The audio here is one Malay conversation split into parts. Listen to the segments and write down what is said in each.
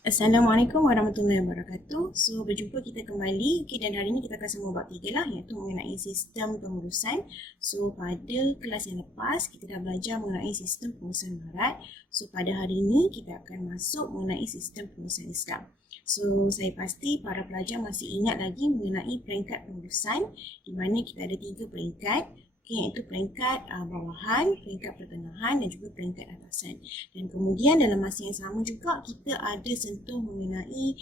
Assalamualaikum warahmatullahi wabarakatuh. So, berjumpa kita kembali. Okay, dan hari ini kita akan sambung bab 3 lah, iaitu mengenai sistem pengurusan. So, pada kelas yang lepas, kita dah belajar mengenai sistem pengurusan barat. So, pada hari ini, kita akan masuk mengenai sistem pengurusan Islam. So, saya pasti para pelajar masih ingat lagi mengenai peringkat pengurusan, di mana kita ada 3 peringkat. Okay, iaitu peringkat bawahan, peringkat pertengahan dan juga peringkat atasan. Dan kemudian dalam masa yang sama juga kita ada sentuh mengenai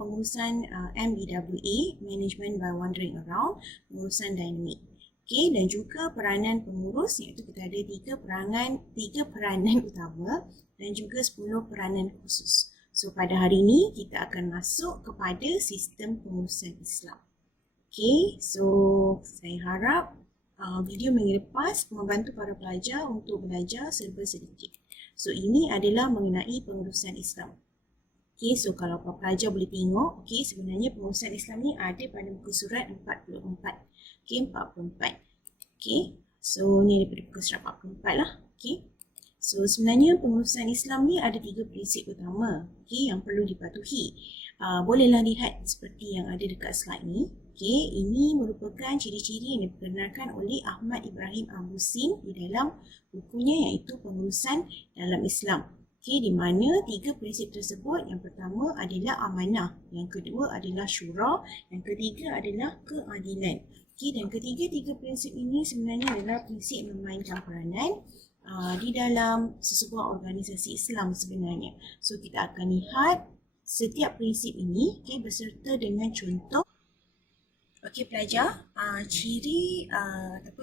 pengurusan MBWA, Management by Wandering Around, pengurusan dinamik. Okay, dan juga peranan pengurus, iaitu kita ada tiga peranan utama dan juga 10 peranan khusus. So pada hari ini kita akan masuk kepada sistem pengurusan Islam. Okay, so saya harap video minggu lepas membantu para pelajar untuk belajar serba sedikit. So ini adalah mengenai pengurusan Islam. Okay, so kalau para pelajar boleh tengok, okay, sebenarnya pengurusan Islam ni ada pada muka surat 44. Okay, 44. Okay, so ni daripada muka surat 44 lah. Okay. So sebenarnya pengurusan Islam ni ada 3 prinsip utama, okay, yang perlu dipatuhi. Bolehlah lihat seperti yang ada dekat slide ni. Okay, ini merupakan ciri-ciri yang diperkenalkan oleh Ahmad Ibrahim Abusin di dalam bukunya iaitu Pengurusan dalam Islam. Okay, di mana 3 prinsip tersebut, yang pertama adalah amanah, yang kedua adalah syura, yang ketiga adalah keadilan. Okay, dan ketiga-tiga prinsip ini sebenarnya adalah prinsip memainkan peranan di dalam sesebuah organisasi Islam sebenarnya. So kita akan lihat setiap prinsip ini, okay, beserta dengan contoh. Okey pelajar,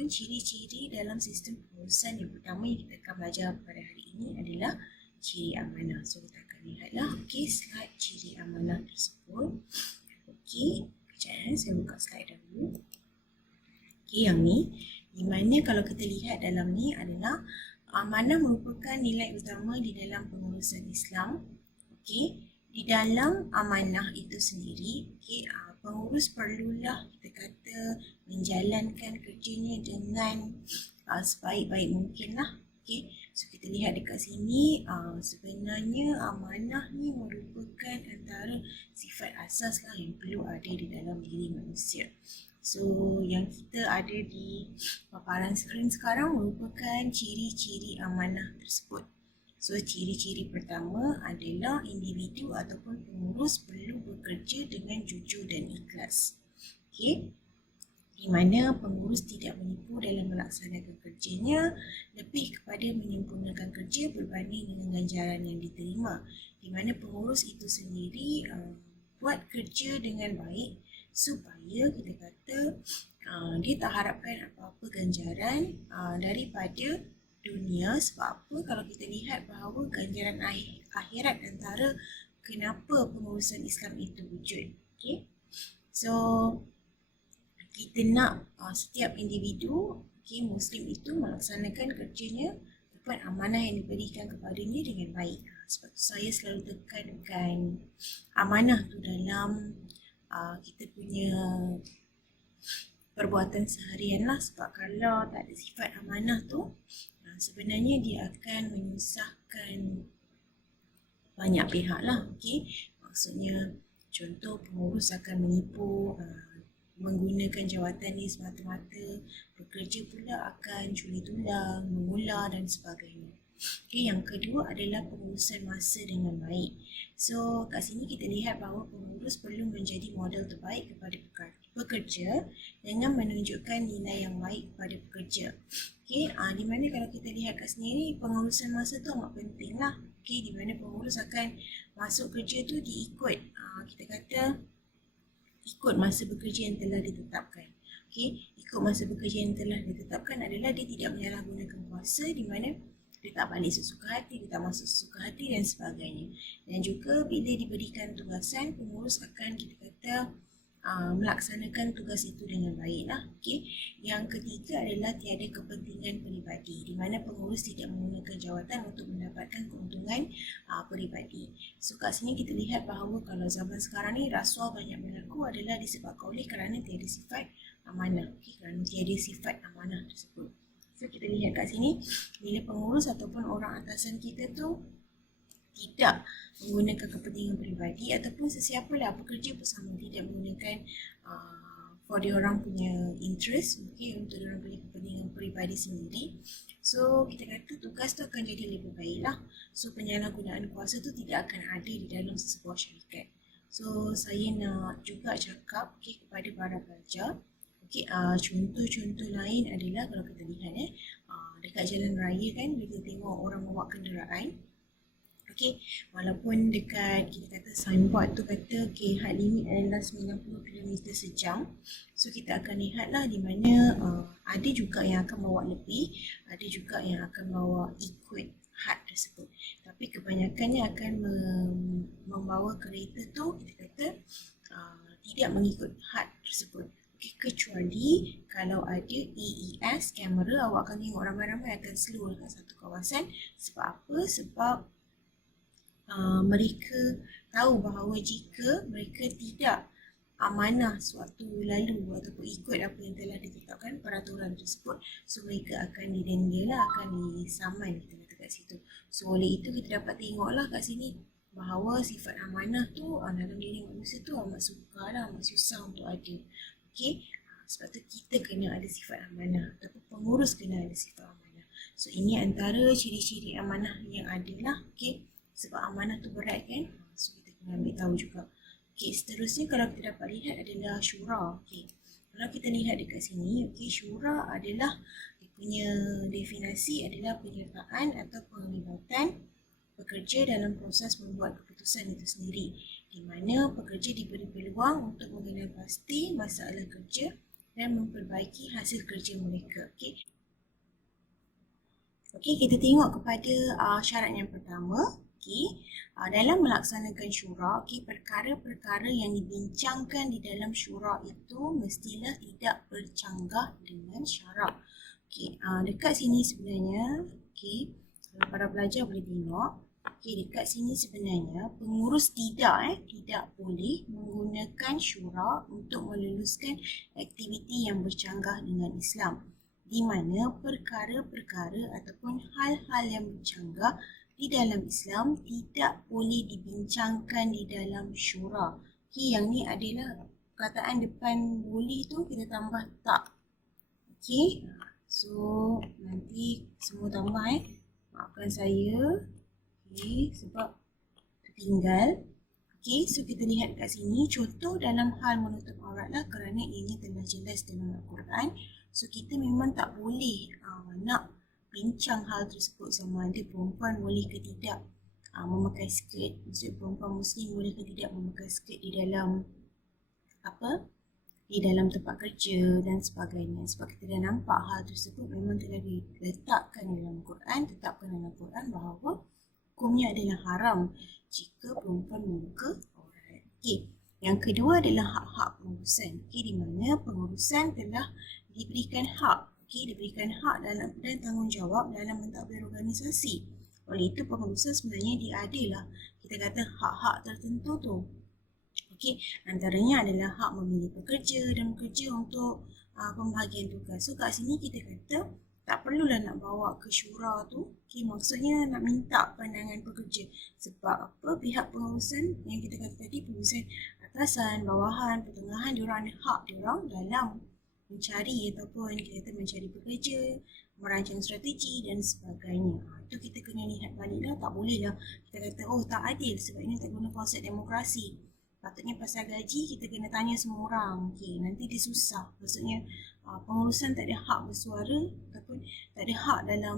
ciri-ciri dalam sistem pengurusan yang pertama yang kita akan belajar pada hari ini adalah ciri amanah. So kita akan lihatlah, okey, slide ciri amanah tersebut. Okey, kejap saya buka slide dahulu. Okey, yang ni, di mana kalau kita lihat dalam ni adalah amanah merupakan nilai utama di dalam pengurusan Islam. Okey, di dalam amanah itu sendiri, okey, pengurus perlulah kita kata menjalankan kerjanya dengan sebaik-baik mungkin lah. Okay. So kita lihat dekat sini, sebenarnya amanah ni merupakan antara sifat asas lah yang perlu ada di dalam diri manusia. So yang kita ada di paparan skrin sekarang merupakan ciri-ciri amanah tersebut. So, ciri-ciri pertama adalah individu ataupun pengurus perlu bekerja dengan jujur dan ikhlas. Okay. Di mana pengurus tidak menipu dalam melaksanakan kerjanya, lebih kepada menyempurnakan kerja berbanding dengan ganjaran yang diterima. Di mana pengurus itu sendiri buat kerja dengan baik supaya kita kata dia tak harapkan apa-apa ganjaran daripada dunia. Sebab apa? Kalau kita lihat bahawa ganjaran akhirat antara kenapa pengurusan Islam itu wujud. Okay? So kita nak setiap individu, okay, Muslim itu melaksanakan kerjanya ataupun amanah yang diberikan kepadanya dengan baik. Sebab tu saya selalu tekankan amanah tu dalam kita punya perbuatan seharian lah. Sebab kalau tak ada sifat amanah tu, sebenarnya dia akan menyusahkan banyak pihak lah. Okay? Maksudnya contoh pengurus akan menipu, menggunakan jawatan ni semata-mata, bekerja pula akan curi tulang, mengular dan sebagainya. Okay, yang kedua adalah pengurusan masa dengan baik. So kat sini kita lihat bahawa pengurus perlu menjadi model terbaik kepada pekerja dengan menunjukkan nilai yang baik kepada pekerja. Okay, di mana kalau kita lihat kat sini pengurusan masa tu amat penting lah. Okay, di mana pengurus akan masuk kerja tu diikut, kita kata ikut masa bekerja yang telah ditetapkan. Okay, ikut masa bekerja yang telah ditetapkan adalah dia tidak menyalahgunakan kuasa, di mana dia tak balik sesuka hati, dia tak masuk sesuka hati dan sebagainya. Dan juga bila diberikan tugasan, pengurus akan kita kata melaksanakan tugas itu dengan baiklah. Okay. Yang ketiga adalah tiada kepentingan peribadi, di mana pengurus tidak menggunakan jawatan untuk mendapatkan keuntungan peribadi. So kat sini kita lihat bahawa kalau zaman sekarang ni rasuah banyak berlaku adalah disebabkan oleh kerana tiada sifat amanah. Okay. Kerana tiada sifat amanah tersebut. So kita lihat kat sini, bila pengurus ataupun orang atasan kita tu tidak menggunakan kepentingan peribadi ataupun sesiapa lah bekerja bersama, tidak menggunakan for diorang punya interest, okay, untuk diorang punya kepentingan peribadi sendiri. So kita kata tugas tu akan jadi lebih baik lah. So penyalahgunaan kuasa tu tidak akan ada di dalam sebuah syarikat. So saya nak juga cakap, okay, kepada para pelajar, okay, contoh-contoh lain adalah kalau kita lihat dekat jalan raya kan, kita tengok orang bawa kenderaan. Okay, walaupun dekat kita kata signboard tu kata okay, had limit adalah 90 km sejam. So kita akan lihatlah di mana ada juga yang akan bawa lebih, ada juga yang akan bawa ikut had tersebut. Tapi kebanyakannya akan membawa kereta tu kita kata tidak mengikut had tersebut. Okay, kecuali kalau ada AES kamera, awak akan tengok ramai-ramai akan slow dekat satu kawasan. Sebab apa? Sebab mereka tahu bahawa jika mereka tidak amanah suatu lalu ataupun ikut apa yang telah ditetapkan peraturan tersebut, so mereka akan didenda lah, akan disaman kita kata kat situ. So oleh itu kita dapat tengoklah kat sini bahawa sifat amanah tu dalam diri manusia tu amat sukar lah, amat susah untuk ada. Okay, sebab tu kita kena ada sifat amanah ataupun pengurus kena ada sifat amanah. So ini antara ciri-ciri amanah yang ada lah. Okay, sebab amanah tu berat kan, so kita kena ambil tahu juga. Okay, seterusnya kalau kita dapat lihat adalah syura. Okay, kalau kita lihat dekat sini, okay, syura adalah dia punya definisi adalah penyertaan atau penglibatan pekerja dalam proses membuat keputusan itu sendiri, di mana pekerja diberi peluang untuk mengenal pasti masalah kerja dan memperbaiki hasil kerja mereka. Okay, kita tengok kepada syarat yang pertama. Okay, dalam melaksanakan syura, okay, perkara-perkara yang dibincangkan di dalam syura itu mestilah tidak bercanggah dengan syarak. Okay, dekat sini sebenarnya, okay, kalau para pelajar boleh tengok, okay, dekat sini sebenarnya pengurus tidak boleh menggunakan syura untuk meluluskan aktiviti yang bercanggah dengan Islam, di mana perkara-perkara ataupun hal-hal yang bercanggah di dalam Islam tidak boleh dibincangkan di dalam syura. Okay, yang ni adalah perkataan depan boleh tu kita tambah tak. Okay, so nanti semua tambah maafkan saya. Okay, sebab tertinggal. Okay, so kita lihat kat sini contoh dalam hal menutup aurat lah, kerana ini telah jelas dalam Al-Quran. So kita memang tak boleh nak bincang hal tersebut, sama ada perempuan boleh ke tidak memakai skirt, maksudnya perempuan muslim boleh ke tidak memakai skirt di dalam di dalam tempat kerja dan sebagainya. Sebab kita dah nampak hal tersebut memang telah diletakkan dalam Quran, tetapkan dalam Quran bahawa hukumnya adalah haram jika perempuan membuka aurat. Okay, yang kedua adalah hak-hak pengurusan. Okay, di mana pengurusan telah diberikan hak, diberikan hak dan tanggungjawab dalam mentadbir organisasi. Oleh itu pengurusan sebenarnya dia adalah kita kata hak-hak tertentu tu. Okay, antaranya adalah hak memilih pekerja dan bekerja untuk pembahagian tugas. So kat sini kita kata tak perlulah nak bawa ke syura tu. Okay, maksudnya nak minta pandangan pekerja. Sebab apa? Pihak pengurusan yang kita kata tadi, pengurusan atasan, bawahan, pertengahan, diorang ada hak diorang dalam mencari ataupun kita kata mencari pekerja, merancang strategi dan sebagainya. Itu kita kena lihat balik lah. Tak boleh lah kita kata oh tak adil sebab ini tak guna konsep demokrasi. Patutnya pasal gaji kita kena tanya semua orang. Okay, nanti dia susah. Maksudnya pengurusan tak ada hak bersuara ataupun tak ada hak dalam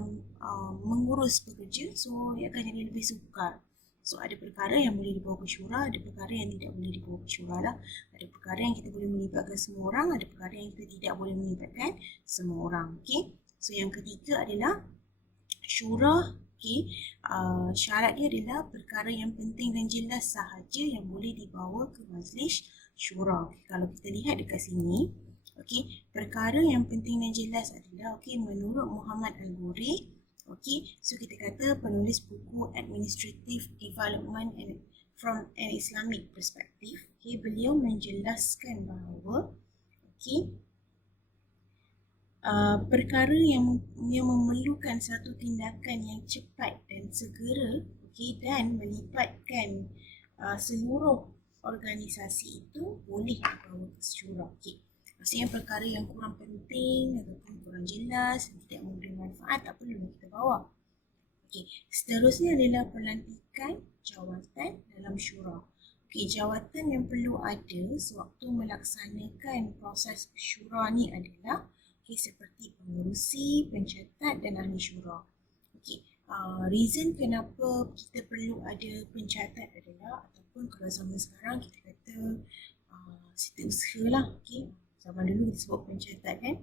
mengurus pekerja. So dia akan jadi lebih sukar. So ada perkara yang boleh dibawa ke syura, ada perkara yang tidak boleh dibawa ke syura lah. Ada perkara yang kita boleh melibatkan semua orang, ada perkara yang kita tidak boleh melibatkan semua orang. Okay, so yang ketiga adalah syura. Okay, syarat dia adalah perkara yang penting dan jelas sahaja yang boleh dibawa ke majlis syura. Okay, kalau kita lihat dekat sini, okay, perkara yang penting dan jelas adalah menurut Muhammad Al-Ghori. Okay, so kita kata penulis buku Administrative Development from an Islamic Perspective. Okay, beliau menjelaskan bahawa perkara yang memerlukan satu tindakan yang cepat dan segera, dan melibatkan seluruh organisasi itu boleh dibawa ke syura. Maksudnya perkara yang kurang penting ataupun kurang jelas, tidak memberi manfaat, tak perlu kita bawa. Seterusnya adalah pelantikan jawatan dalam syura. Jawatan yang perlu ada sewaktu melaksanakan proses syura ni adalah seperti pengerusi, pencatat dan ahli syura. Reason kenapa kita perlu ada pencatat adalah, ataupun kalau zaman sekarang kita kata setiausaha lah. Zaman dulu kita sebut pencatat kan.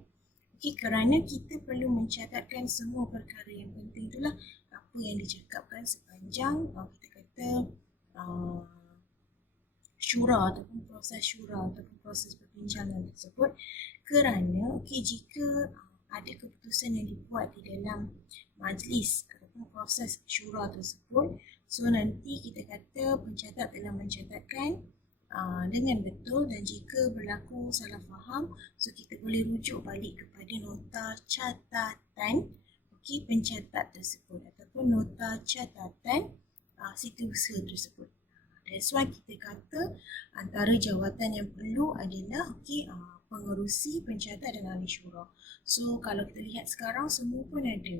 Kerana kita perlu mencatatkan semua perkara yang penting itulah apa yang dicakapkan sepanjang kita kata syura ataupun proses syura ataupun proses perbincangan tersebut. Kerana jika ada keputusan yang dibuat di dalam majlis ataupun proses syura tersebut, so nanti kita kata pencatat telah mencatatkan dengan betul, dan jika berlaku salah faham, so kita boleh rujuk balik kepada nota catatan pencatat tersebut ataupun nota catatan setiausaha tersebut. That's why kita kata antara jawatan yang perlu adalah pengerusi, pencatat dan ahli syura. So kalau kita lihat sekarang semua pun ada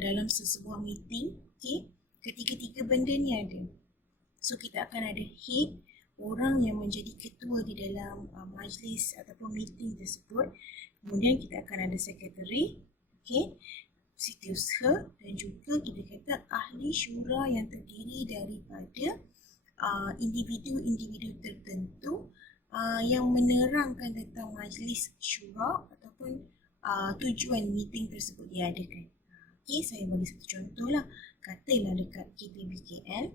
dalam sesebuah meeting, ketiga-tiga benda ni ada. So kita akan ada head, orang yang menjadi ketua di dalam majlis ataupun meeting tersebut. Kemudian kita akan ada secretary, setiausaha, dan juga kita kata ahli syura yang terdiri daripada individu-individu tertentu yang menerangkan tentang majlis syura ataupun tujuan meeting tersebut diadakan. Saya bagi satu contoh lah. Katalah dekat KPBKL,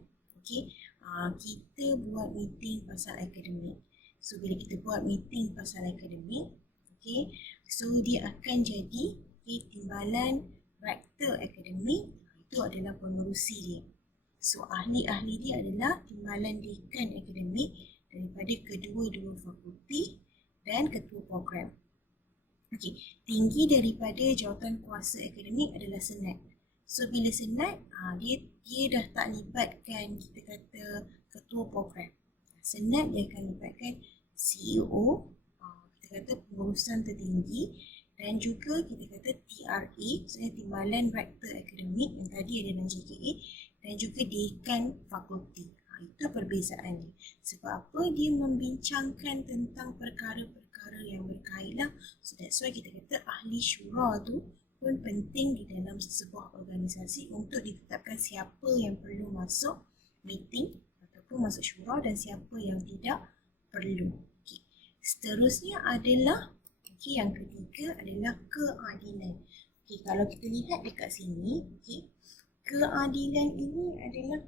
kita buat meeting pasal akademik. So bila kita buat meeting pasal akademik, so dia akan jadi timbalan rektor akademik, itu adalah pengerusi dia. So ahli-ahli dia adalah timbalan dekan akademik daripada kedua-dua fakulti dan ketua program. Tinggi daripada jawatan kuasa akademik adalah senat. So bila senat, dia dah tak libatkan kita kata ketua program. Senat dia akan libatkan CEO, kita kata pengurusan tertinggi, dan juga kita kata TRA, maksudnya timbalan rektor akademik yang tadi ada dalam JKA, dan juga dekan fakulti. Itu perbezaannya. Sebab apa? Dia membincangkan tentang perkara-perkara yang berkaitan. So that's why kita kata ahli syura tu pun penting di dalam sebuah organisasi untuk ditetapkan siapa yang perlu masuk meeting ataupun masuk syura dan siapa yang tidak perlu. Seterusnya adalah yang ketiga adalah keadilan. Kalau kita lihat dekat sini, keadilan ini adalah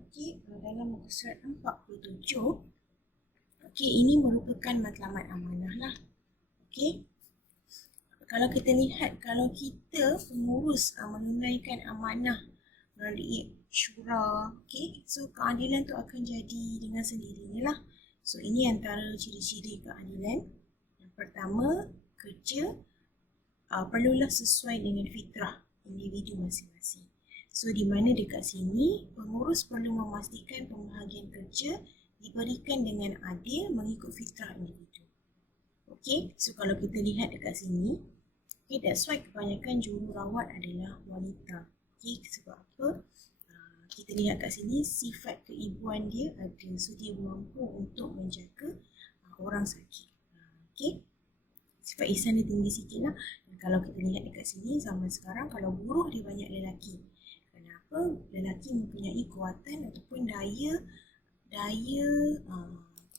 dalam muka surat 47. Ini merupakan matlamat amanah lah. Kalau kita lihat, kalau kita pengurus menunaikan amanah melalui syura, so keadilan tu akan jadi dengan sendirinya lah. So ini antara ciri-ciri keadilan. Yang pertama, kerja perlulah sesuai dengan fitrah individu masing-masing. So di mana dekat sini pengurus perlu memastikan pembahagian kerja diberikan dengan adil mengikut fitrah individu. So kalau kita lihat dekat sini, that's why kebanyakan jururawat adalah wanita. Sebab apa? Kita lihat kat sini sifat keibuan dia ada. So dia mampu untuk menjaga orang sakit. Sifat ihsan dia tinggi sikit lah. Dan kalau kita lihat dekat sini zaman sekarang, kalau buruh dia banyak lelaki. Kenapa? Lelaki mempunyai kuatan ataupun daya kita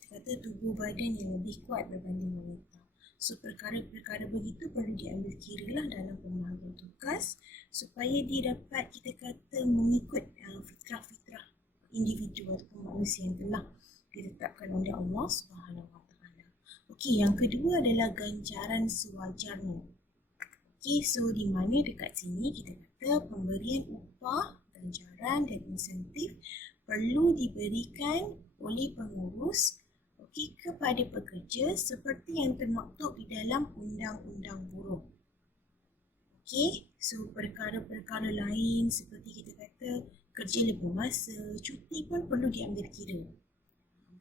kata tubuh badan yang lebih kuat berbanding wanita. So perkara-perkara begitu perlu diambil kira lah dalam pembahagian tugas supaya dia dapat kita kata mengikut fitrah-fitrah individu ataupun manusia yang telah ditetapkan oleh Allah Subhanahu Wa Taala. Yang kedua adalah ganjaran sewajarnya. So di mana dekat sini kita kata pemberian upah, ganjaran dan insentif perlu diberikan oleh pengurus kepada pekerja seperti yang termaktub di dalam undang-undang buruh. Okey, so perkara-perkara lain seperti kita kata kerja lebih masa, cuti pun perlu diambil kira.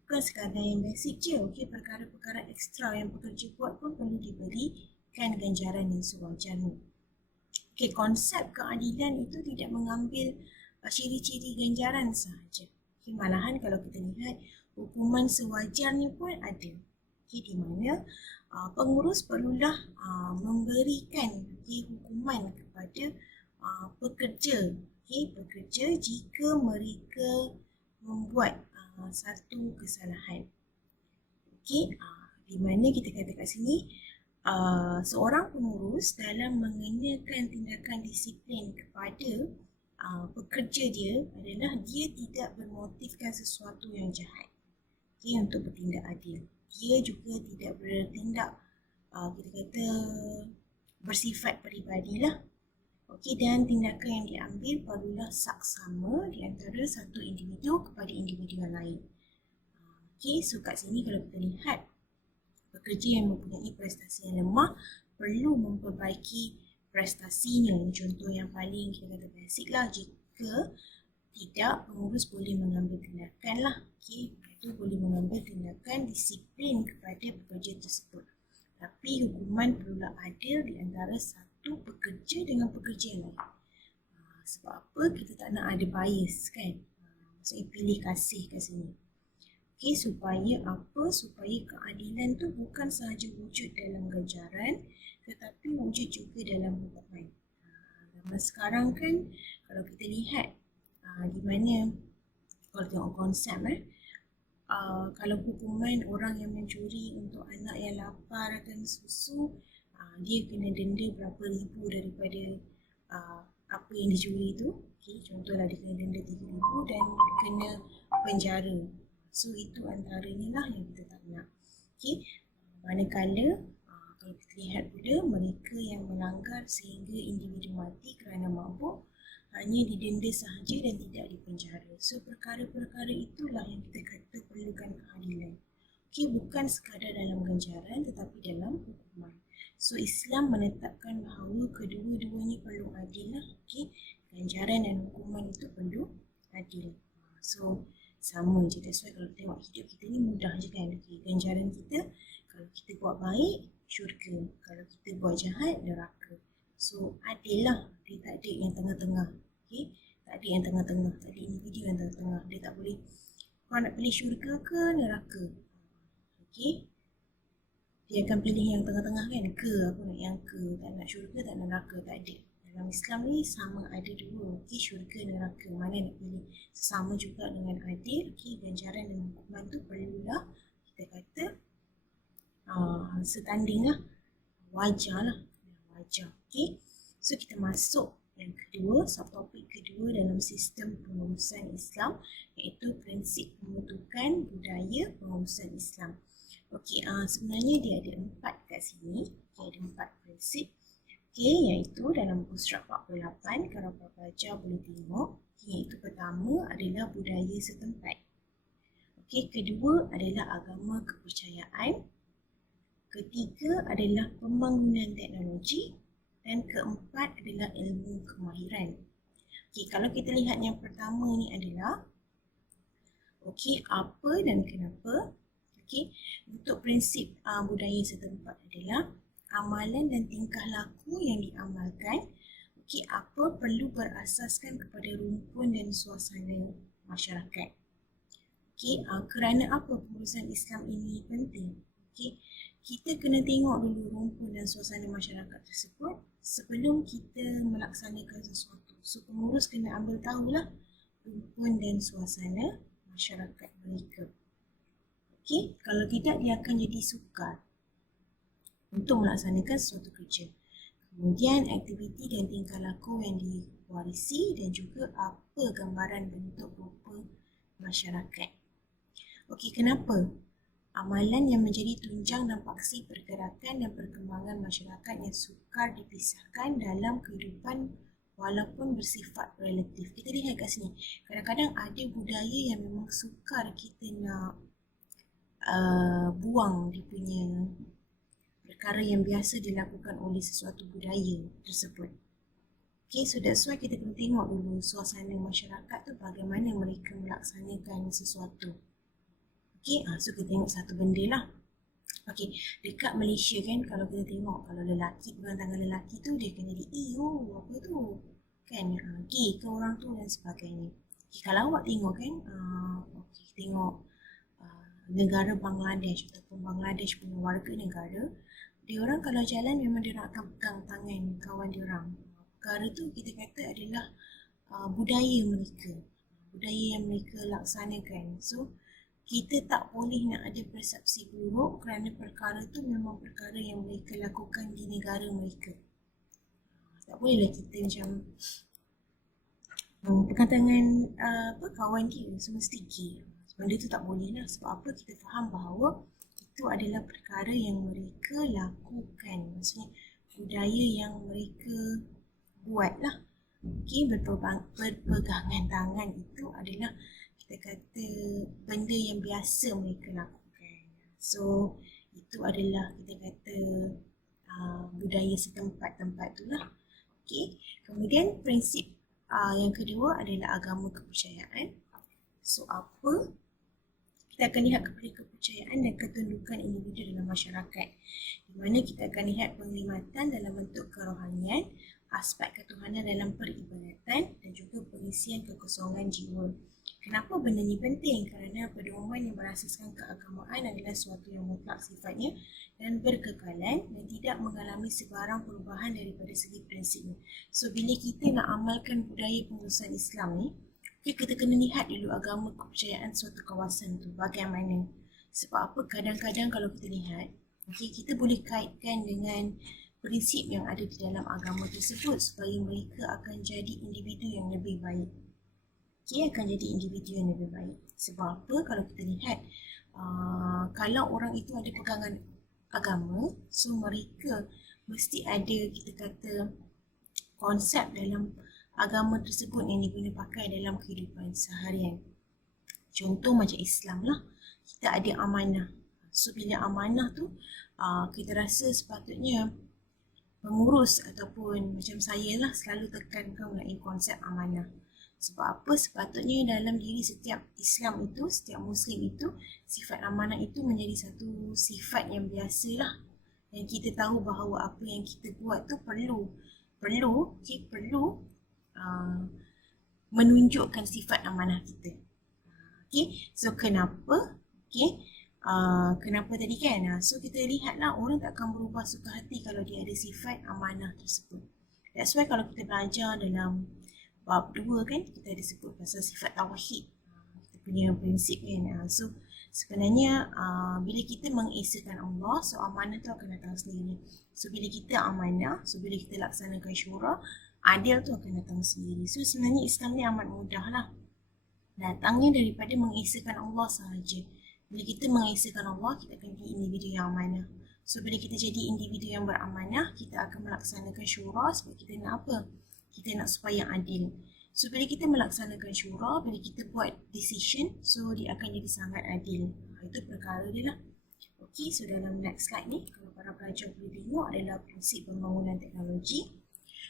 Bukan sekadar yang basic je, okey, perkara-perkara ekstra yang pekerja buat pun perlu diberikan ganjaran yang sewajarnya. Okey, konsep keadilan itu tidak mengambil ciri-ciri ganjaran sahaja. Okay, malahan kalau kita lihat hukuman sewajarnya pun ada. Okay, di mana pengurus perlulah memberikan hukuman kepada pekerja. Okay, pekerja jika mereka membuat satu kesalahan. Okay, di mana kita kata kat sini seorang pengurus dalam mengenakan tindakan disiplin kepada pekerja dia adalah dia tidak bermotifkan sesuatu yang jahat, okay, untuk bertindak adil. Dia juga tidak bertindak kita kata bersifat peribadilah. Okay, dan tindakan yang diambil perlulah saksama di antara satu individu kepada individu yang lain. Okay, so kat sini kalau kita lihat pekerja yang mempunyai prestasi yang lemah perlu memperbaiki prestasinya. Contoh yang paling kita kata basic lah, jika tidak, pengurus boleh mengambil tindakan lah. Okay, itu boleh mengambil tindakan disiplin kepada pekerja tersebut. Tapi hukuman perlulah adil di antara satu pekerja dengan pekerja yang lain. Sebab apa? Kita tak nak ada bias kan. Maksudnya pilih kasih kat sini. Okay, supaya apa? Supaya keadilan tu bukan sahaja wujud dalam ganjaran tetapi wujud juga dalam hukuman. Zaman sekarang kan kalau kita lihat di mana kalau tengok konsep kalau hukuman orang yang mencuri untuk anak yang lapar akan susu, dia kena denda berapa ribu daripada apa yang dicuri tu. Okay, contohlah dia kena denda 3,000 dan kena penjara. So itu antaranya lah yang kita tak nak. Okay, manakala kalau kita lihat pula mereka yang melanggar sehingga individu mati kerana mabuk hanya didenda sahaja dan tidak dipenjara. So perkara-perkara itulah yang kita kata perlukan keadilan. Okay, bukan sekadar dalam ganjaran tetapi dalam hukuman. So Islam menetapkan bahawa kedua-duanya perlu adil lah. Okay, ganjaran dan hukuman itu perlu adil. So sama je. That's why kalau tengok hidup kita ni mudah je kan. Okay, ganjaran kita kalau kita buat baik, syurga. Kalau kita buat jahat, neraka. So adil lah. Dia tak ada yang tengah-tengah. Okay, tak ada yang tengah-tengah. Tak ada individu yang tengah-tengah. Dia tak boleh kau nak pilih syurga ke neraka. Okay, dia akan pilih yang tengah-tengah kan. Ke aku nak yang ke. Tak nak syurga, tak nak neraka. Tak ada. Dalam Islam ni sama ada dua, okay, syurga neraka, mana nak pilih. Sama juga dengan adil, okay, ganjaran dan hukuman tu perlulah kita kata setanding lah, wajar lah, wajar. Okay, so kita masuk yang kedua, subtopik kedua dalam sistem pengurusan Islam, iaitu prinsip pembentukan budaya pengurusan Islam. Okay, sebenarnya dia ada 4 kat sini, okay, ada 4 prinsip. Okay, iaitu dalam buku surat 48, kalau pelajar boleh tengok. Okay, iaitu pertama adalah budaya setempat. Okay, kedua adalah agama kepercayaan. Ketiga adalah pembangunan teknologi. Dan keempat adalah ilmu kemahiran. Okay, kalau kita lihat yang pertama ni adalah okay, apa dan kenapa. Okay, untuk prinsip budaya setempat adalah amalan dan tingkah laku yang diamalkan, okay, apa perlu berasaskan kepada rumpun dan suasana masyarakat. Okay, kerana apa pengurusan Islam ini penting? Okay, kita kena tengok dulu rumpun dan suasana masyarakat tersebut sebelum kita melaksanakan sesuatu. So pengurus kena ambil tahulah rumpun dan suasana masyarakat mereka. Okay, kalau tidak dia akan jadi sukar untuk melaksanakan suatu kerja. Kemudian aktiviti dan tingkah laku yang diwarisi dan juga apa gambaran bentuk rupa masyarakat. Okey, kenapa? Amalan yang menjadi tunjang dan paksi pergerakan dan perkembangan masyarakat yang sukar dipisahkan dalam kehidupan walaupun bersifat relatif. Kita lihat kat sini, kadang-kadang ada budaya yang memang sukar kita nak buang dia punya perkara yang biasa dilakukan oleh sesuatu budaya tersebut. Okay, so that's why kita kena tengok dulu suasana masyarakat tu bagaimana mereka melaksanakan sesuatu. Okay, so kita tengok satu benda lah. Okay, dekat Malaysia kan kalau kita tengok, kalau lelaki, pegang tangan lelaki tu dia kena apa tu? Kan, gay ke orang tu dan sebagainya. Okay, kalau awak tengok kan, okay, tengok negara Bangladesh ataupun Bangladesh punya warga negara, dia orang kalau jalan memang dia nak akan pegang tangan kawan dia orang. Perkara tu kita kata adalah budaya mereka, budaya yang mereka laksanakan. So kita tak boleh nak ada persepsi buruk kerana perkara tu memang perkara yang mereka lakukan di negara mereka. Tak bolehlah kita macam pegang tangan kawan dia semesti gay. Benda tu tak boleh lah. Sebab apa? Kita faham bahawa itu adalah perkara yang mereka lakukan. Maksudnya budaya yang mereka buat lah. Okay, berpegangan tangan itu adalah kita kata benda yang biasa mereka lakukan. So itu adalah kita kata budaya setempat tu lah. Okay. Kemudian prinsip yang kedua adalah agama kepercayaan. So apa? Kita akan lihat kepada kepercayaan dan ketundukan individu dalam masyarakat, di mana kita akan lihat penglihatan dalam bentuk kerohanian, aspek ketuhanan dalam peribadatan dan juga pengisian kekosongan jiwa. Kenapa benda ni penting? Kerana pedoman yang berasaskan keagamaan adalah suatu yang mutlak sifatnya dan berkekalan dan tidak mengalami sebarang perubahan daripada segi prinsipnya. So bila kita nak amalkan budaya pengurusan Islam ni, kita kena lihat dulu agama kepercayaan suatu kawasan tu bagaimana. Sebab apa? Kadang-kadang kalau kita lihat, kita boleh kaitkan dengan prinsip yang ada di dalam agama tersebut supaya mereka akan jadi individu yang lebih baik. Akan jadi individu yang lebih baik. Sebab apa? Kalau kita lihat, kalau orang itu ada pegangan agama, so mereka mesti ada kita kata konsep dalam agama tersebut yang diguna pakai dalam kehidupan seharian. Contoh macam Islam lah, kita ada amanah. So bila amanah tu, kita rasa sepatutnya pengurus ataupun macam saya lah selalu tekankan mengenai konsep amanah. Sebab apa? Sepatutnya dalam diri setiap Islam itu, setiap Muslim itu, sifat amanah itu menjadi satu sifat yang biasa lah. Dan kita tahu bahawa apa yang kita buat tu perlu menunjukkan sifat amanah kita. So kenapa? Kenapa tadi kan? So kita lihatlah orang tak akan berubah suka hati kalau dia ada sifat amanah tersebut. That's why kalau kita belajar dalam bab 2 kan, kita ada sebut pasal sifat tauhid. Kita punya prinsip kan. So sebenarnya bila kita mengesakan Allah, so amanah tu akan datang sendiri. So bila kita amanah, so bila kita laksanakan syura, adil tu akan datang sendiri. So sebenarnya Islam ni amat mudah lah. Datangnya daripada mengesakan Allah sahaja. Bila kita mengesakan Allah, kita akan jadi individu yang amanah. So bila kita jadi individu yang beramanah, kita akan melaksanakan syura sebab kita nak apa? Kita nak supaya adil. So bila kita melaksanakan syura, bila kita buat decision, so dia akan jadi sangat adil. Itu perkara dia lah. Okay, so dalam next slide ni, kalau para pelajar boleh tengok adalah prinsip pembangunan teknologi.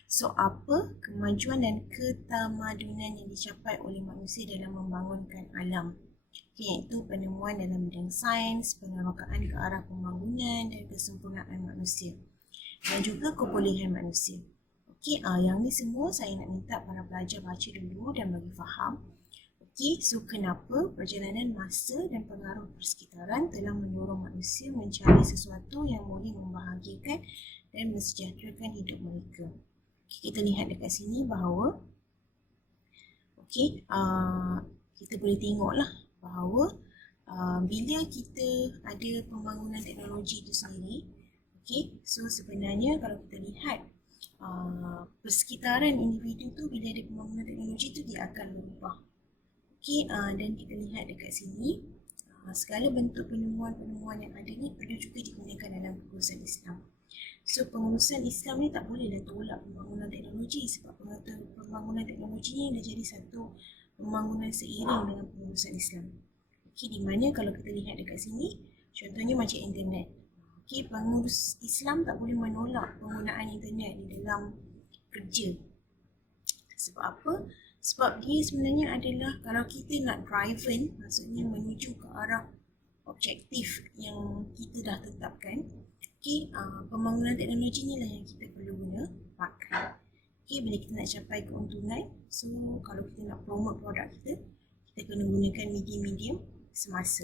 So apa kemajuan dan ketamadunan yang dicapai oleh manusia dalam membangunkan alam? Okay, iaitu penemuan dalam bidang sains, pengerokaan ke arah pembangunan dan kesempurnaan manusia. Dan juga kebolehan manusia. Okay, yang ni semua saya nak minta para pelajar baca dulu dan bagi faham. Okay, so kenapa perjalanan masa dan pengaruh persekitaran telah mendorong manusia mencari sesuatu yang boleh membahagiakan dan mensejahterakan hidup mereka. Okay, kita lihat dekat sini bahawa kita boleh tengoklah bahawa bila kita ada pembangunan teknologi itu sendiri, so sebenarnya kalau kita lihat persekitaran individu tu bila ada pembangunan teknologi tu dia akan berubah. Dan kita lihat dekat sini segala bentuk penemuan-penemuan yang ada ni perlu juga digunakan dalam pengurusan Islam. So pengurusan Islam ni tak bolehlah tolak pembangunan teknologi sebab pembangunan teknologi ni dah jadi satu pembangunan seiring dengan pengurusan Islam. Di mana kalau kita lihat dekat sini, contohnya macam internet. Okay, pengurus Islam tak boleh menolak penggunaan internet di dalam kerja. Sebab apa? Sebab dia sebenarnya adalah kalau kita nak driven, maksudnya menuju ke arah objektif yang kita dah tetapkan, okay, pembangunan teknologi ni lah yang kita perlu guna pakai. Okay, bila kita nak capai keuntungan, so kalau kita nak promote produk kita, kita kena gunakan medium-medium semasa.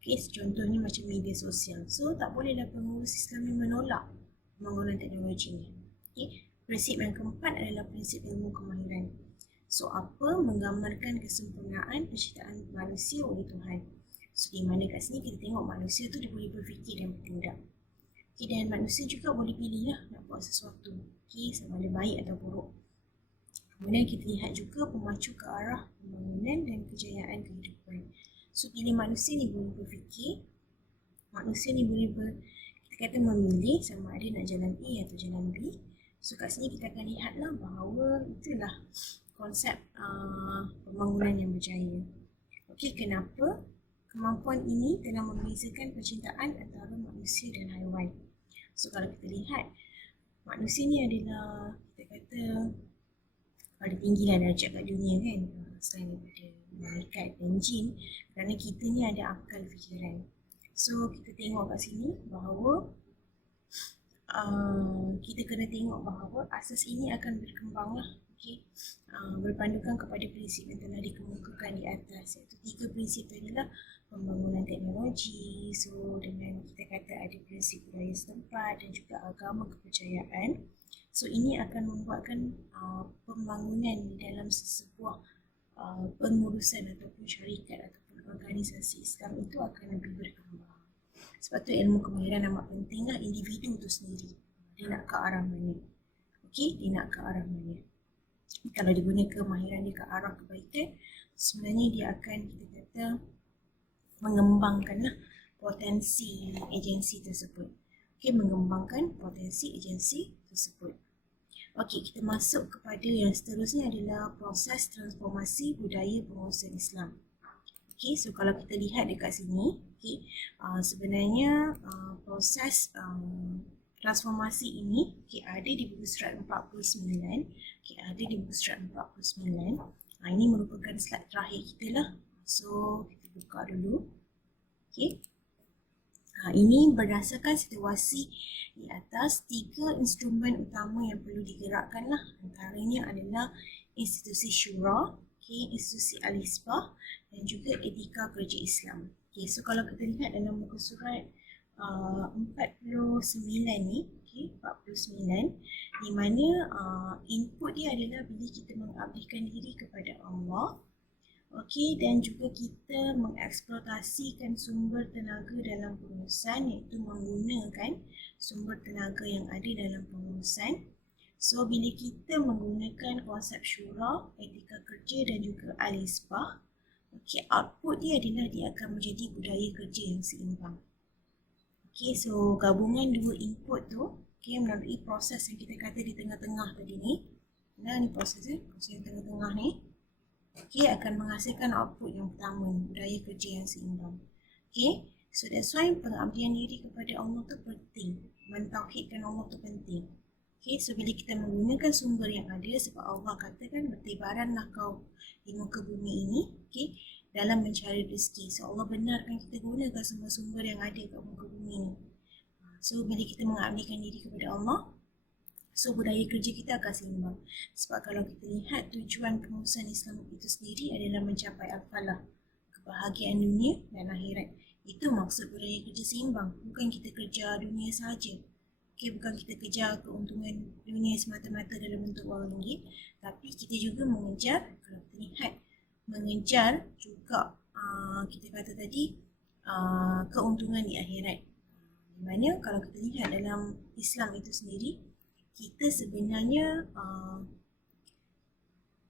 Okay, contohnya macam media sosial. So, tak bolehlah pengurus Islam ni menolak pembangunan teknologi ni. Okay, prinsip yang keempat adalah prinsip ilmu kemahiran. So, apa? Menggambarkan kesempurnaan penciptaan manusia oleh Tuhan. So, di mana kat sini kita tengok manusia tu dia boleh berfikir dan bertindak. Okay, dan manusia juga boleh pilih lah nak buat sesuatu. Okay, sama ada baik atau buruk. Kemudian kita lihat juga pemacu ke arah pembangunan dan kejayaan kehidupan. So, bila manusia ni boleh berfikir, manusia ni boleh kita kata memilih sama ada nak jalan A atau jalan B. So, kat sini kita akan lihatlah bahawa itulah konsep pembangunan yang berjaya. Okey, kenapa? Kemampuan ini telah membezakan percintaan antara manusia dan haiwan. So, kalau kita lihat, manusia ni adalah, kita kata, pada tinggilah darjat kat dunia kan, selain daripada malaikat dan jin, kerana kita ni ada akal fikiran. So, kita tengok kat sini bahawa kita kena tengok bahawa asas ini akan berkembang lah. Okay. Berpandukan kepada prinsip yang telah dikemukakan di atas, iaitu 3 prinsip tadi lah: pembangunan teknologi, so dengan kita kata ada prinsip budaya setempat dan juga agama kepercayaan. So ini akan membuatkan pembangunan dalam sebuah pengurusan ataupun syarikat ataupun organisasi Islam itu akan lebih berkembang. Sebab tu ilmu kemahiran amat penting lah individu tu sendiri. Dia nak ke arah mana? Okey, dia nak ke arah mana? Kalau dia guna kemahiran dia ke arah kebaikan, sebenarnya dia akan kita kata mengembangkanlah potensi agensi tersebut. Okey, mengembangkan potensi agensi tersebut. Okey, kita masuk kepada yang seterusnya adalah proses transformasi budaya pengurusan Islam. Okey, so kalau kita lihat dekat sini, okey, sebenarnya proses transformasi ini ada di buku surat 49. Ada di buku surat 49. Ini merupakan slide terakhir kita lah. So, kita buka dulu. Okey. Ini berdasarkan situasi di atas 3 instrumen utama yang perlu digerakkan lah. Antaranya adalah institusi syura, institusi al-hisbah dan juga etika kerja Islam. So kalau kita lihat dalam muka surat 49 ni, 49, di mana input dia adalah bila kita mengabdikan diri kepada Allah. Dan juga kita mengeksploitasikan sumber tenaga dalam pengurusan, iaitu menggunakan sumber tenaga yang ada dalam pengurusan. So, bila kita menggunakan konsep syura, etika kerja dan juga al-hisbah, output dia adalah dia akan menjadi budaya kerja yang seimbang. So gabungan dua input tu, melalui proses yang kita kata di tengah-tengah tadi ni. Nah, ni prosesnya, proses yang tengah-tengah ni. Akan menghasilkan output yang pertama, budaya kerja yang seimbang. So that's why pengabdian diri kepada Allah tu penting. Mentauhidkan Allah tu penting. So bila kita menggunakan sumber yang ada, sebab Allah katakan bertibaranlah kau di muka bumi ini, dalam mencari rezeki. So Allah benarkan kita gunakan sumber-sumber yang ada kat muka bumi ini. So bila kita mengabdikan diri kepada Allah, so budaya kerja kita akan seimbang. Sebab kalau kita lihat tujuan pengurusan Islam itu sendiri adalah mencapai al-falah, kebahagiaan dunia dan akhirat. Itu maksud budaya kerja seimbang. Bukan kita kerja dunia sahaja. Bukan kita kejar keuntungan dunia semata-mata dalam bentuk wang ringgit, tapi kita juga mengejar, kalau kita lihat, mengejar juga kita kata tadi keuntungan di akhirat. Di mana kalau kita lihat dalam Islam itu sendiri, kita sebenarnya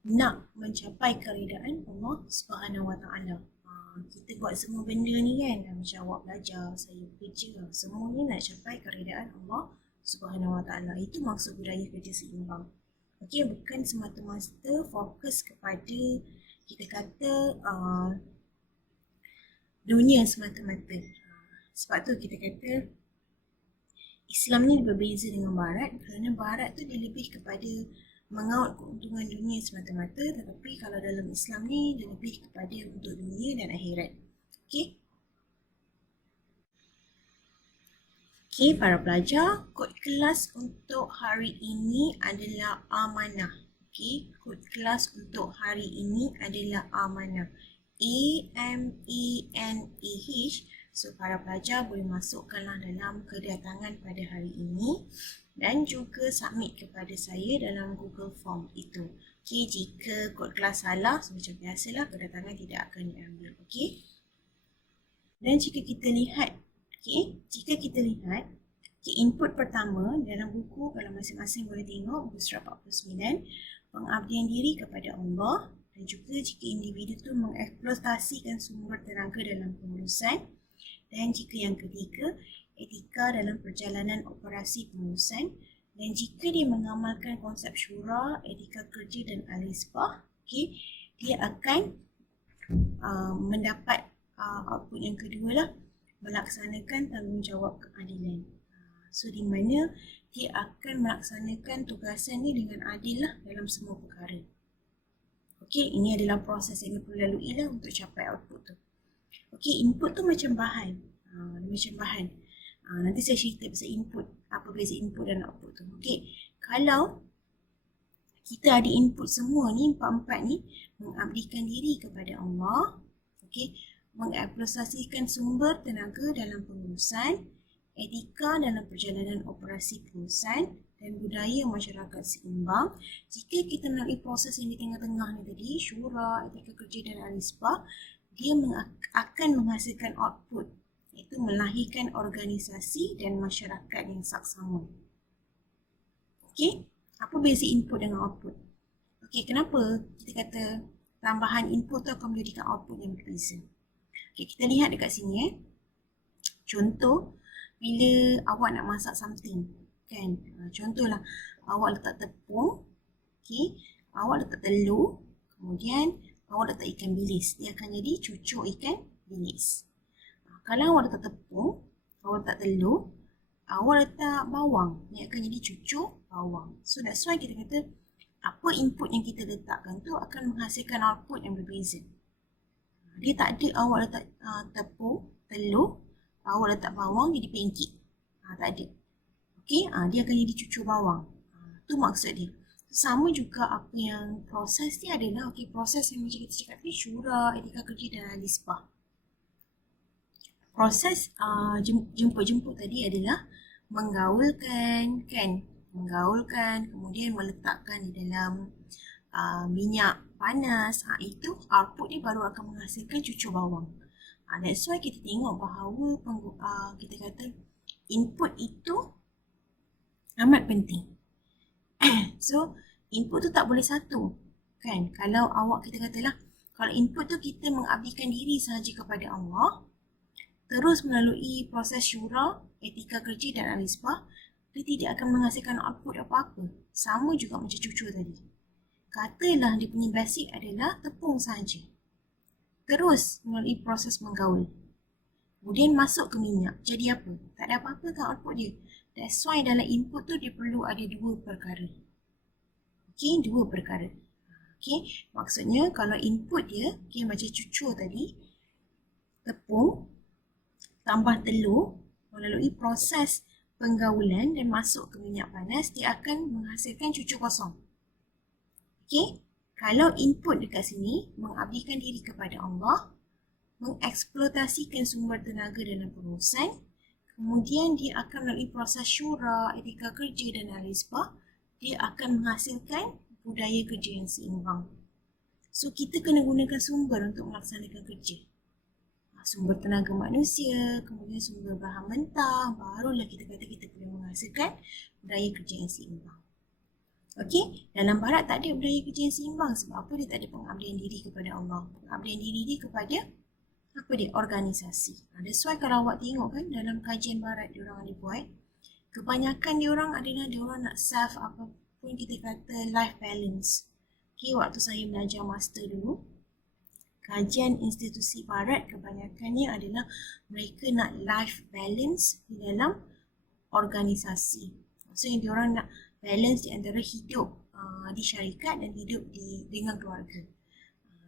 nak mencapai keridaan Allah Subhanahu Wa Taala. Kita buat semua benda ni kan, macam awak belajar, saya kerja, semuanya nak capai keridaan Allah Subhanahu Wa Taala. Itu maksud budaya kerja seimbang. Bukan semata-mata fokus kepada kita kata dunia semata-mata. Sebab tu kita kata Islam ni berbeza dengan Barat kerana Barat tu dia lebih kepada mengaut keuntungan dunia semata-mata, tetapi kalau dalam Islam ni dia lebih kepada untuk dunia dan akhirat. Okey? Okey, para pelajar, kod kelas untuk hari ini adalah amanah. Okey, kod kelas untuk hari ini adalah amanah. A-M-A-N-A-H. So, para pelajar boleh masukkanlah dalam kedatangan pada hari ini dan juga submit kepada saya dalam Google Form itu. Okey, jika kod kelas salah, so macam biasalah, kedatangan tidak akan diambil. Okey? Dan jika kita lihat, input pertama dalam buku, kalau masing-masing boleh tengok, buku surat 49, pengabdian diri kepada Allah, dan juga jika individu itu mengeksploitasikan sumber tenaga dalam pengurusan, dan jika yang ketiga, etika dalam perjalanan operasi pengurusan, dan jika dia mengamalkan konsep syura, etika kerja dan al-isbah, dia akan mendapat output yang kedua lah, melaksanakan tanggungjawab keadilan. So, di mana dia akan melaksanakan tugasan ni dengan adil lah dalam semua perkara. Okey, ini adalah proses yang perlu lalui lah untuk capai output tu. Okey, input tu macam bahan. Nanti saya cerita pasal input. Apa beza input dan output tu. Okey, kalau kita ada input semua ni, empat-empat ni, mengabdikan diri kepada Allah. Okey, mengeksploitasikan sumber tenaga dalam pengurusan, etika dalam perjalanan operasi perusahaan, dan budaya masyarakat seimbang. Jika kita melalui proses yang di tengah-tengah ni tadi, syura, etika kerja dan al-isbah, dia akan menghasilkan output, iaitu melahirkan organisasi dan masyarakat yang saksama. Okey, apa beza input dengan output? Okey, kenapa kita kata tambahan input tu akan menjadikan output yang berbeza? Okey, kita lihat dekat sini contoh, bila awak nak masak something, kan? Contohlah, awak letak tepung, awak letak telur, kemudian awak letak ikan bilis. Dia akan jadi cucuk ikan bilis. Kalau awak letak tepung, awak letak telur, awak letak bawang, dia akan jadi cucuk bawang. So, that's why kita kata, apa input yang kita letakkan tu akan menghasilkan output yang berbeza. Dia tak ada awak letak tepung, telur, awak letak bawang jadi pancake. Tak ada. Okey, dia akan jadi cucur bawang. Tu maksud dia. Sama juga apa yang proses dia adalah, proses yang macam kita cakap tadi, syura, etika kerja dan al-isbah. Proses jemput-jemput tadi adalah menggaulkan, kemudian meletakkan di dalam minyak panas. Itu output dia baru akan menghasilkan cucur bawang. That's why kita tengok bahawa kita kata input itu amat penting. So, input tu tak boleh satu. Kan? Kalau awak kita katalah, kalau input tu kita mengabdikan diri sahaja kepada Allah, terus melalui proses syura, etika kerja dan al-isbah, dia tidak akan menghasilkan output apa-apa. Sama juga macam cucur tadi. Katalah dia punya basic adalah tepung sahaja. Terus melalui proses menggaul. Kemudian masuk ke minyak. Jadi apa? Tak ada apa-apa kan output dia. That's why dalam input tu dia perlu ada dua perkara. Okey, dua perkara. Okey, maksudnya kalau input dia, macam cucur tadi, tepung, tambah telur, melalui proses penggaulan dan masuk ke minyak panas, dia akan menghasilkan cucur kosong. Okey? Kalau input dekat sini, mengabdikan diri kepada Allah, mengeksploitasikan sumber tenaga dalam pengurusan, kemudian dia akan melalui proses syura, etika kerja dan al-isbah, dia akan menghasilkan budaya kerja yang seimbang. So, kita kena gunakan sumber untuk melaksanakan kerja. Sumber tenaga manusia, kemudian sumber bahan mentah, barulah kita kata kita boleh menghasilkan budaya kerja yang seimbang. Okey, dalam Barat tak ada budaya kerja yang seimbang. Sebab apa? Dia tak ada pengabdian diri kepada Allah. Pengabdian diri dia kepada organisasi. That's why kalau awak tengok kan dalam kajian Barat diorang ada buat, kebanyakan diorang adalah diorang nak self apapun kita kata life balance. Okey, waktu saya belajar master dulu, kajian institusi Barat kebanyakannya adalah mereka nak life balance di dalam organisasi. Maksudnya diorang nak balance di antara hidup di syarikat dan hidup dengan keluarga.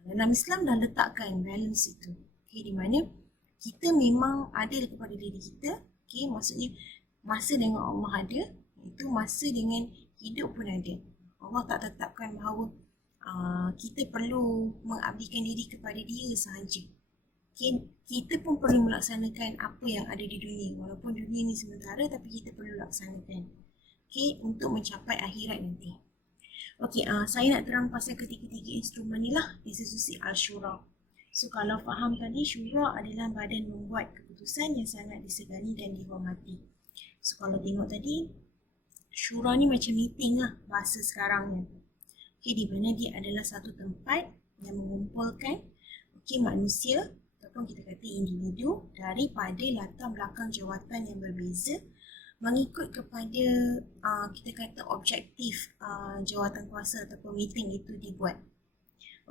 Dalam Islam dah letakkan balance itu. Okay, di mana kita memang ada kepada diri kita. Okay, maksudnya masa dengan Allah ada, itu masa dengan hidup pun ada. Allah tak tetapkan bahawa kita perlu mengabdikan diri kepada dia sahaja. Okay, kita pun perlu melaksanakan apa yang ada di dunia. Walaupun dunia ni sementara, tapi kita perlu laksanakan. Okay, untuk mencapai akhirat nanti. Okay, saya nak terang pasal ketiga-tiga instrumen ni lah, institusi Al-Shura. So, kalau faham tadi, Shura adalah badan membuat keputusan yang sangat disegani dan dihormati. So, kalau tengok tadi, Shura ni macam meeting lah bahasa sekarang ni. Okay, di mana dia adalah satu tempat yang mengumpulkan manusia ataupun kita kata individu daripada latar belakang jawatan yang berbeza mengikut kepada kita kata objektif jawatan kuasa ataupun meeting itu dibuat.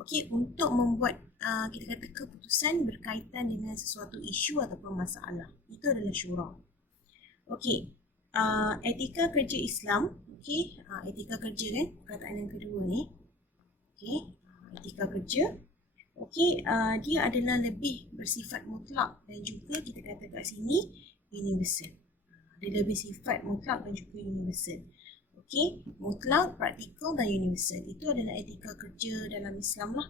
Okey, untuk membuat kita kata keputusan berkaitan dengan sesuatu isu ataupun masalah. Itu adalah syura. Okey, etika kerja Islam. Okey, etika kerja kan, perkataan yang kedua ni. Okey, etika kerja. Okey, dia adalah lebih bersifat mutlak dan juga kita kata kat sini universal. Dia lebih sifat mutlak dan juga universal. Okey, mutlak, praktikal dan universal. Itu adalah etika kerja dalam Islam lah.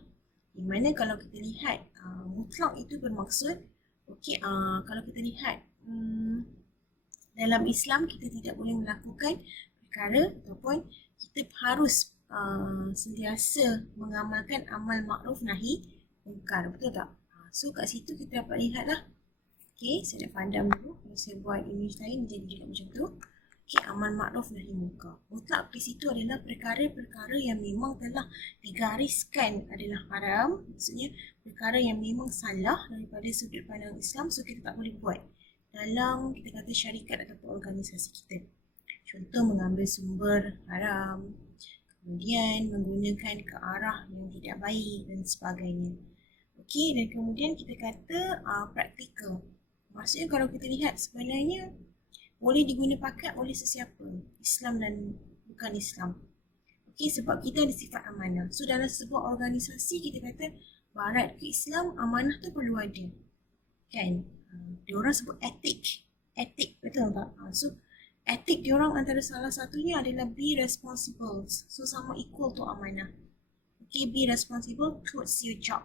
Di mana kalau kita lihat mutlak itu bermaksud, okey, kalau kita lihat dalam Islam kita tidak boleh melakukan perkara ataupun kita harus sentiasa mengamalkan amal makruf nahi mungkar. Betul tak? So kat situ kita dapat lihat lah. Okey, saya nak pandang dulu. Kalau saya buat image lain jadi juga macam tu. Okay, amal makruf nahi munkar. Mutlak di situ adalah perkara-perkara yang memang telah digariskan adalah haram. Maksudnya perkara yang memang salah daripada sudut pandang Islam, so kita tak boleh buat dalam kita kata syarikat ataupun organisasi kita. Contoh mengambil sumber haram, kemudian menggunakan ke arah yang tidak baik dan sebagainya. Okey, dan kemudian kita kata praktikal. Maksudnya kalau kita lihat sebenarnya boleh diguna pakai oleh sesiapa, Islam dan bukan Islam. Okey, sebab kita ada sifat amanah. So dalam sebuah organisasi kita kata barat ke Islam, amanah tu perlu ada. Kan? Diorang sebut etik. Etik, betul tak? So etik diorang antara salah satunya adalah be responsible. So sama equal tu amanah. Okey, be responsible towards your job.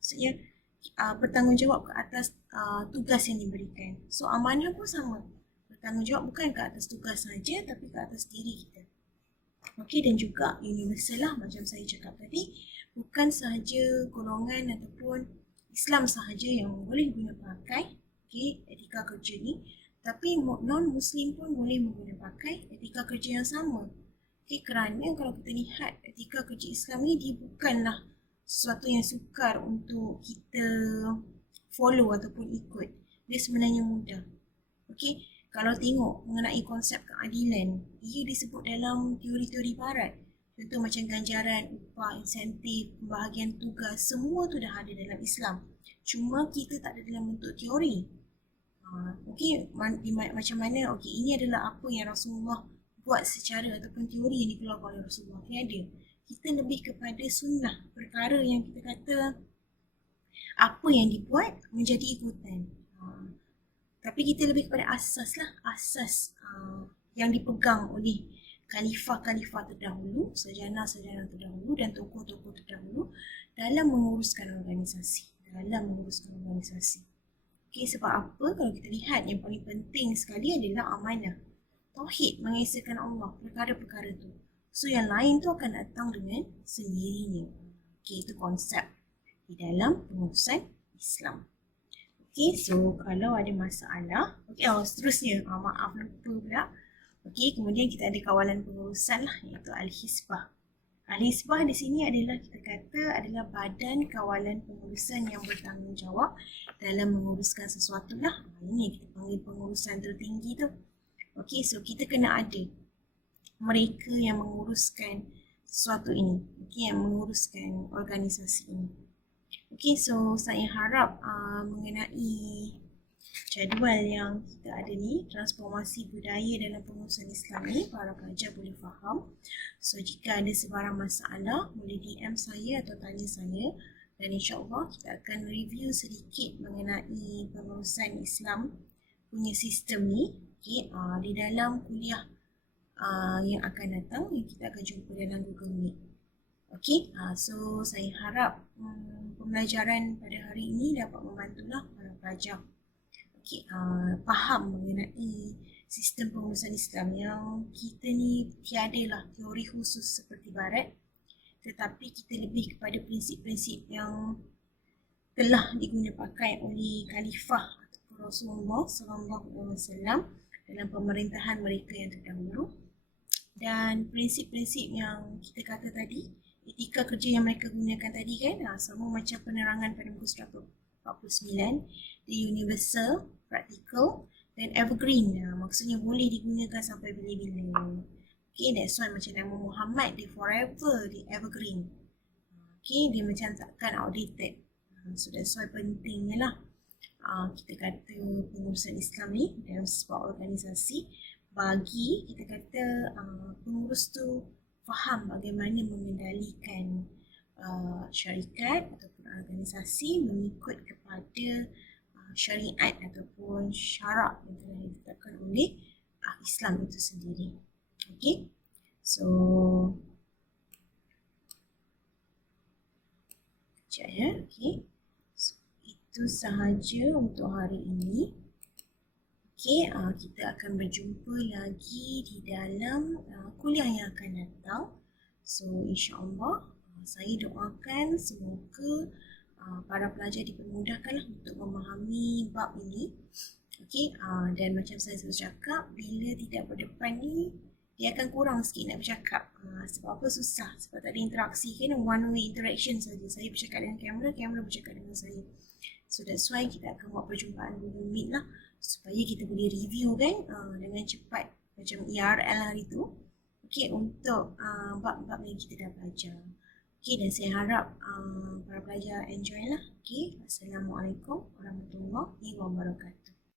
Maksudnya bertanggungjawab ke atas tugas yang diberikan. So amanah pun sama. Bertanggungjawab bukan ke atas tugas saja, tapi ke atas diri kita. Okey, dan juga universal lah macam saya cakap tadi. Bukan sahaja golongan ataupun Islam sahaja yang boleh guna pakai etika kerja ni, tapi non-Muslim pun boleh menggunakan pakai etika kerja yang sama. Okey, kerana kalau kita lihat etika kerja Islam ni, dia bukanlah sesuatu yang sukar untuk kita follow ataupun ikut. Dia sebenarnya mudah. Okey, kalau tengok mengenai konsep keadilan, ia disebut dalam teori-teori barat. Contoh macam ganjaran, upah, insentif, pembahagian tugas, semua tu dah ada dalam Islam. Cuma kita tak ada dalam bentuk teori. Okey, macam mana? Okey, ini adalah apa yang Rasulullah buat secara ataupun teori yang dikeluarkan oleh Rasulullah. Tiada. Kita lebih kepada sunnah, perkara yang kita kata apa yang dibuat menjadi ikutan. Tapi kita lebih kepada asas lah, asas yang dipegang oleh khalifah-khalifah terdahulu, sarjana-sarjana terdahulu dan tokoh-tokoh terdahulu dalam menguruskan organisasi. Okey, sebab apa? Kalau kita lihat yang paling penting sekali adalah amanah. Tauhid, mengesahkan Allah, perkara-perkara tu. So yang lain tu akan datang dengan sendirinya. Okey, itu konsep di dalam pengurusan Islam. Okey, so kalau ada masalah, okey, seterusnya, maaf lupa pula. Okey, kemudian kita ada kawalan pengurusan lah, iaitu Al-Hisbah. Al-Hisbah di sini adalah kita kata adalah badan kawalan pengurusan yang bertanggungjawab dalam menguruskan sesuatu lah. Ini kita panggil pengurusan tertinggi tu. Okey, so kita kena ada mereka yang menguruskan sesuatu ini. Okey, yang menguruskan organisasi ini. Okey, so saya harap mengenai jadual yang kita ada ni, transformasi budaya dalam pengurusan Islam ni, para pelajar boleh faham. So jika ada sebarang masalah, boleh DM saya atau tanya saya, dan insyaAllah kita akan review sedikit mengenai pengurusan Islam punya sistem ni, okay, di dalam kuliah yang akan datang, yang kita akan jumpa dalam Google Meet. Okay, so saya harap pembelajaran pada hari ini dapat membantulah para pelajar faham mengenai sistem pengurusan Islam yang kita ni tiadalah teori khusus seperti Barat, tetapi kita lebih kepada prinsip-prinsip yang telah diguna pakai oleh Khalifah ataupun Rasulullah SAW dalam pemerintahan mereka yang terdahulu. Dan prinsip-prinsip yang kita kata tadi, etika kerja yang mereka gunakan tadi kan, sama macam penerangan pada muka surat 49, dia universal, practical dan evergreen. Maksudnya boleh digunakan sampai bila-bila. Okay, that's why macam nama Muhammad, dia forever, dia evergreen. Okay, dia macam takkan outdated. So that's why pentingnya lah kita kata pengurusan Islam ni dalam sebuah organisasi, bagi kita kata pengurus tu faham bagaimana mengendalikan syarikat ataupun organisasi mengikut kepada syariat ataupun syarak yang telah ditetapkan oleh Islam itu sendiri. Okay, so sekejap ya. Okay, so, itu sahaja untuk hari ini. Okay, kita akan berjumpa lagi di dalam kuliah yang akan datang. So insyaAllah saya doakan semoga para pelajar dipermudahkanlah untuk memahami bab ini. Okay, dan macam saya selalu cakap, bila tidak berdepan ni, dia akan kurang sikit nak bercakap. Sebab apa? Susah. Sebab tak ada interaksi kan, one way interaction saja. Saya bercakap dengan kamera, kamera bercakap dengan saya. So that's why kita akan buat perjumpaan Google Meet lah, supaya kita boleh review kan dengan cepat macam ERL hari tu. Okay, untuk bab-bab yang kita dah belajar. Okay, dan saya harap para pelajar enjoy lah. Okay, Assalamualaikum warahmatullahi wabarakatuh.